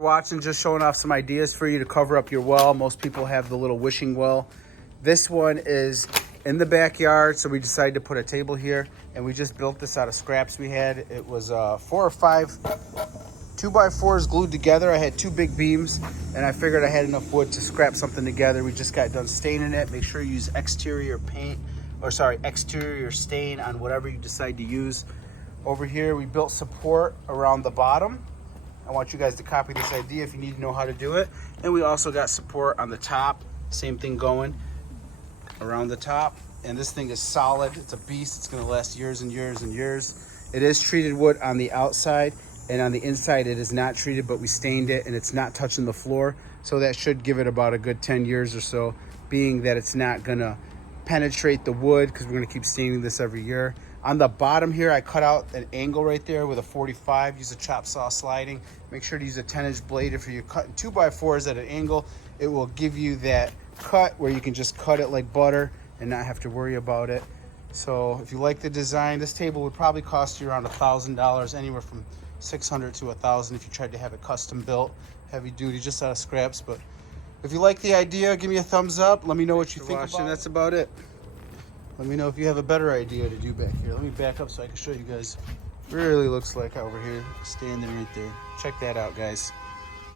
Watching, just showing off some ideas for you to cover up your well. Most people have the little wishing well. This one is in the backyard, so we decided to put a table here, and we just built this out of scraps we had. It was 4 or 5 2x4s glued together. I had 2 big beams, and I figured I had enough wood to scrap something together. We just got done staining it. Make sure you use exterior paint, or sorry, exterior stain on whatever you decide to use. Over here, we built support around the bottom. I want you guys to copy this idea if you need to know how to do it. And we also got support on the top. Same thing going around the top. And this thing is solid. It's a beast. It's gonna last years and years and years. It is treated wood on the outside, and on the inside it is not treated, but we stained it and it's not touching the floor. So that should give it about a good 10 years or so, being that it's not gonna penetrate the wood because we're gonna keep staining this every year. On the bottom here, I cut out an angle right there with a 45, use a chop saw sliding. Make sure to use a 10-inch blade. If you're cutting 2x4s at an angle, it will give you that cut where you can just cut it like butter and not have to worry about it. So if you like the design, this table would probably cost you around $1,000, anywhere from $600 to $1,000 if you tried to have it custom built, heavy duty, just out of scraps. But if you like the idea, give me a thumbs up. Let me know what you think about it. That's about it. Let me know if you have a better idea to do back here. Let me back up so I can show you guys. Really looks like over here, standing right there. Check that out, guys.